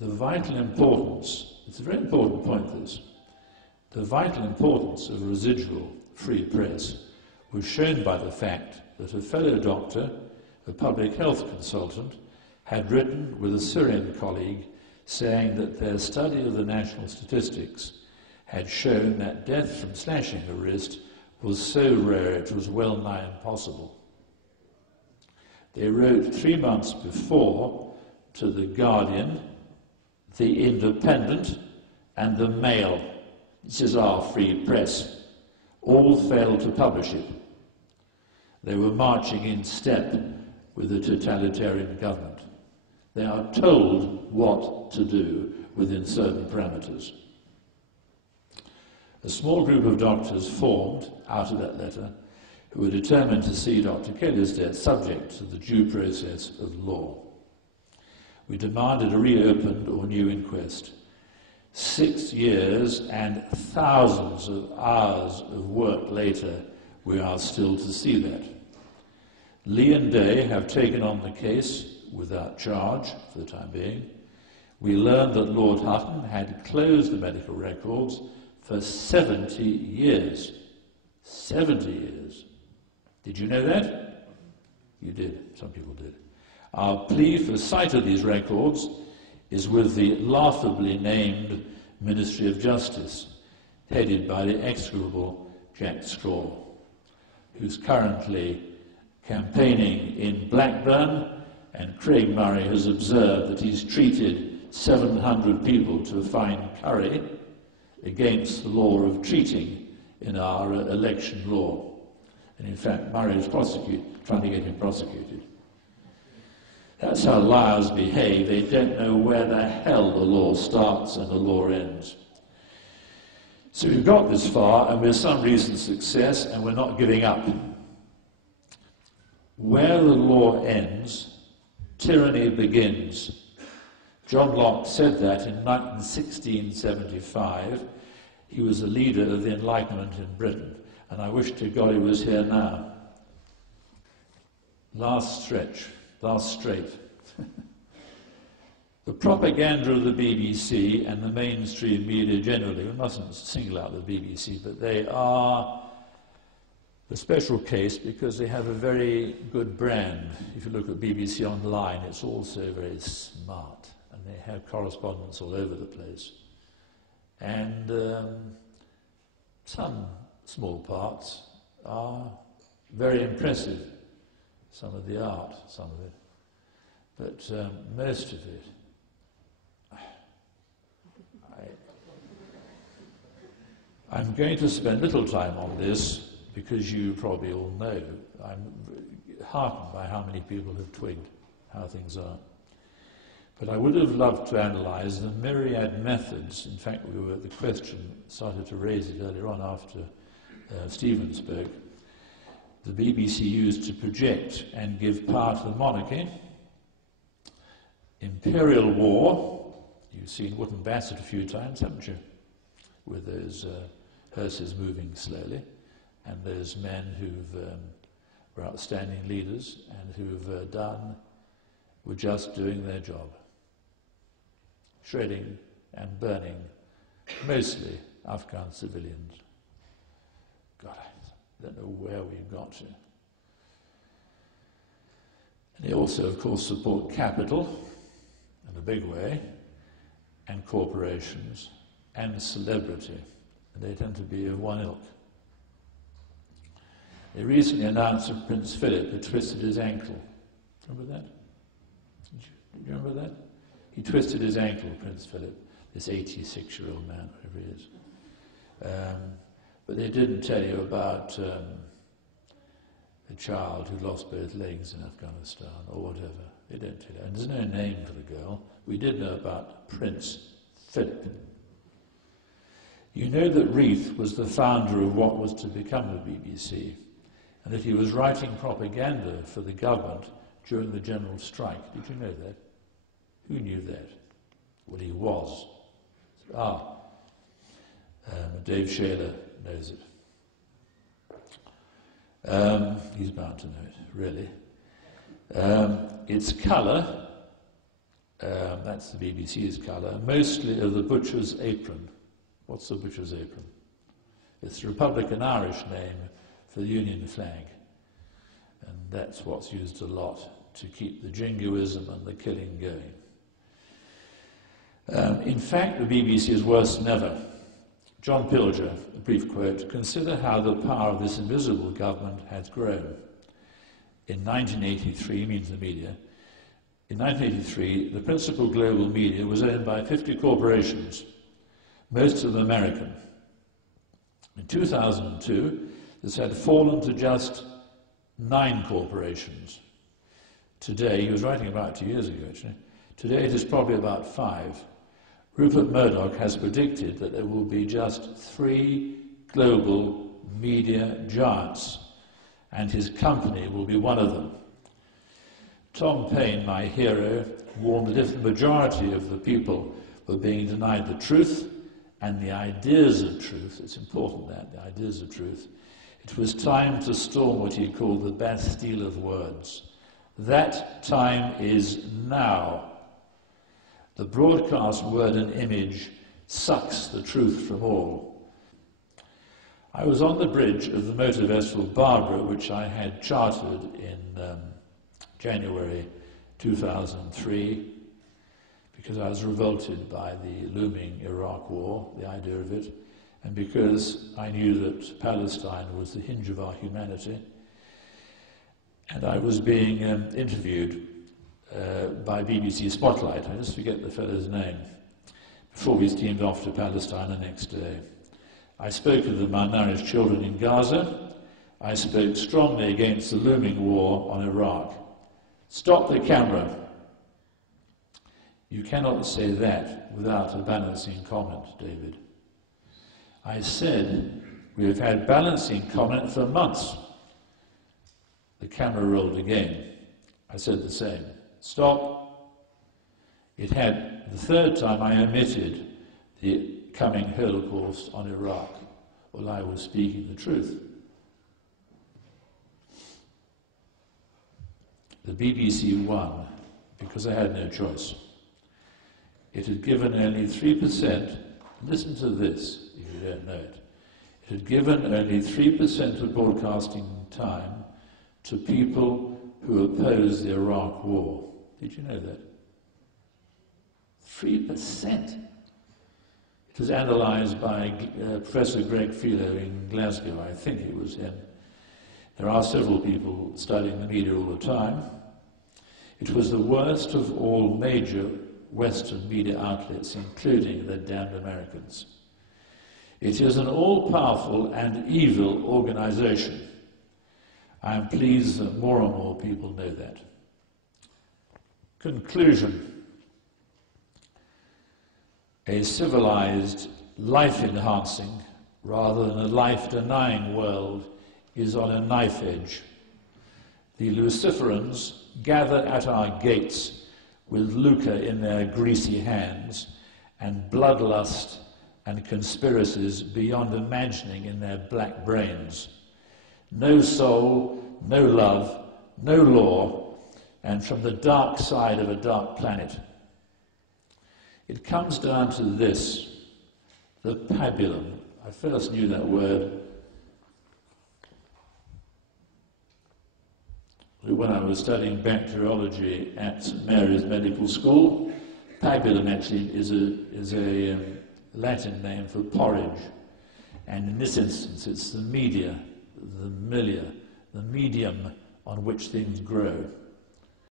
the vital importance, it's a very important point this, the vital importance of a residual free press was shown by the fact that a fellow doctor, a public health consultant, had written with a Syrian colleague saying that their study of the national statistics had shown that death from slashing a wrist was so rare it was well nigh impossible. They wrote 3 months before to The Guardian, The Independent, and The Mail. This is our free press. All failed to publish it. They were marching in step with the totalitarian government. They are told what to do within certain parameters. A small group of doctors formed out of that letter who were determined to see Dr. Kelly's death subject to the due process of law. We demanded a reopened or new inquest. 6 years and thousands of hours of work later, we are still to see that. Lee and Day have taken on the case without charge for the time being. We learned that Lord Hutton had closed the medical records for 70 years. 70 years. Did you know that? You did. Some people did. Our plea for sight of these records is with the laughably named Ministry of Justice, headed by the execrable Jack Straw, who's currently campaigning in Blackburn, and Craig Murray has observed that he's treated 700 people to a fine curry against the law of treating in our election law. And in fact, Murray is trying to get him prosecuted. That's how liars behave. They don't know where the hell the law starts and the law ends. So we've got this far, and with some recent success, and we're not giving up. Where the law ends, tyranny begins. John Locke said that in 1675. He was a leader of the Enlightenment in Britain, and I wish to God he was here now. Last stretch, last straight. The propaganda of the BBC and the mainstream media generally, we mustn't single out the BBC, but they are a special case because they have a very good brand. If you look at BBC Online, it's also very smart, and they have correspondents all over the place. And some small parts are very impressive. Some of the art, some of it. But most of it, I'm going to spend little time on this because you probably all know. I'm heartened by how many people have twigged how things are. But I would have loved to analyse the myriad methods. In fact, the question started to raise it earlier on after Stephen spoke. The BBC used to project and give power to the monarchy. Imperial war. You've seen Wotton Bassett a few times, haven't you? With those hearses moving slowly, and those men who've were outstanding leaders and who've were just doing their job. Shredding and burning, mostly Afghan civilians. God, I don't know where we've got to. And they also, of course, support capital in a big way, and corporations, and celebrity. And they tend to be of one ilk. They recently announced that Prince Philip had twisted his ankle. Remember that? Did you remember that? He twisted his ankle, Prince Philip, this 86-year-old man, whatever he is. But they didn't tell you about a child who lost both legs in Afghanistan, or whatever. They don't tell you. And there's no name for the girl. We did know about Prince Philip. You know that Reith was the founder of what was to become the BBC, and that he was writing propaganda for the government during the general strike. Did you know that? Who knew that? Well, he was. Dave Shaler knows it. He's bound to know it, really. Its colour that's the BBC's colour, mostly of the butcher's apron. What's the butcher's apron? It's the Republican Irish name for the Union flag. And that's what's used a lot to keep the jingoism and the killing going. In fact, the BBC is worse than ever. John Pilger, a brief quote, "Consider how the power of this invisible government has grown. In 1983, means the media, in 1983, the principal global media was owned by 50 corporations, most of them American. In 2002, this had fallen to just 9 corporations. Today," he was writing about 2 years ago actually, "today it is probably about 5. Rupert Murdoch has predicted that there will be just 3 global media giants, and his company will be one of them. Tom Paine, my hero, warned that if the majority of the people were being denied the truth and the ideas of truth, it's important that, the ideas of truth, it was time to storm what he called the Bastille of words. That time is now. The broadcast word and image sucks the truth from all." I was on the bridge of the motor vessel Barbara, which I had chartered in January 2003, because I was revolted by the looming Iraq war, the idea of it, and because I knew that Palestine was the hinge of our humanity. And I was being interviewed by BBC Spotlight, I just forget the fellow's name, before we steamed off to Palestine the next day. I spoke of the malnourished children in Gaza. I spoke strongly against the looming war on Iraq. "Stop the camera." You cannot say that without a balancing comment, David. I said, "We have had balancing comment for months." The camera rolled again. I said the same. "Stop." It had the 3rd time I omitted the coming Holocaust on Iraq, while I was speaking the truth. The BBC won because I had no choice. It had given only 3%, listen to this if you don't know it, it had given only 3% of broadcasting time to people who opposed the Iraq war. Did you know that? 3%. It was analysed by Professor Greg Philo in Glasgow, I think it was him. There are several people studying the media all the time. It was the worst of all major Western media outlets, including the damned Americans. It is an all-powerful and evil organisation. I am pleased that more and more people know that. Conclusion. A civilized, life-enhancing, rather than a life-denying world is on a knife edge. The Luciferans gather at our gates with lucre in their greasy hands and bloodlust and conspiracies beyond imagining in their black brains. No soul, no love, no law, and from the dark side of a dark planet. It comes down to this, the pabulum. I first knew that word when I was studying bacteriology at St Mary's Medical School. Pabulum actually is a Latin name for porridge, and in this instance it's the media, the milia, the medium on which things grow.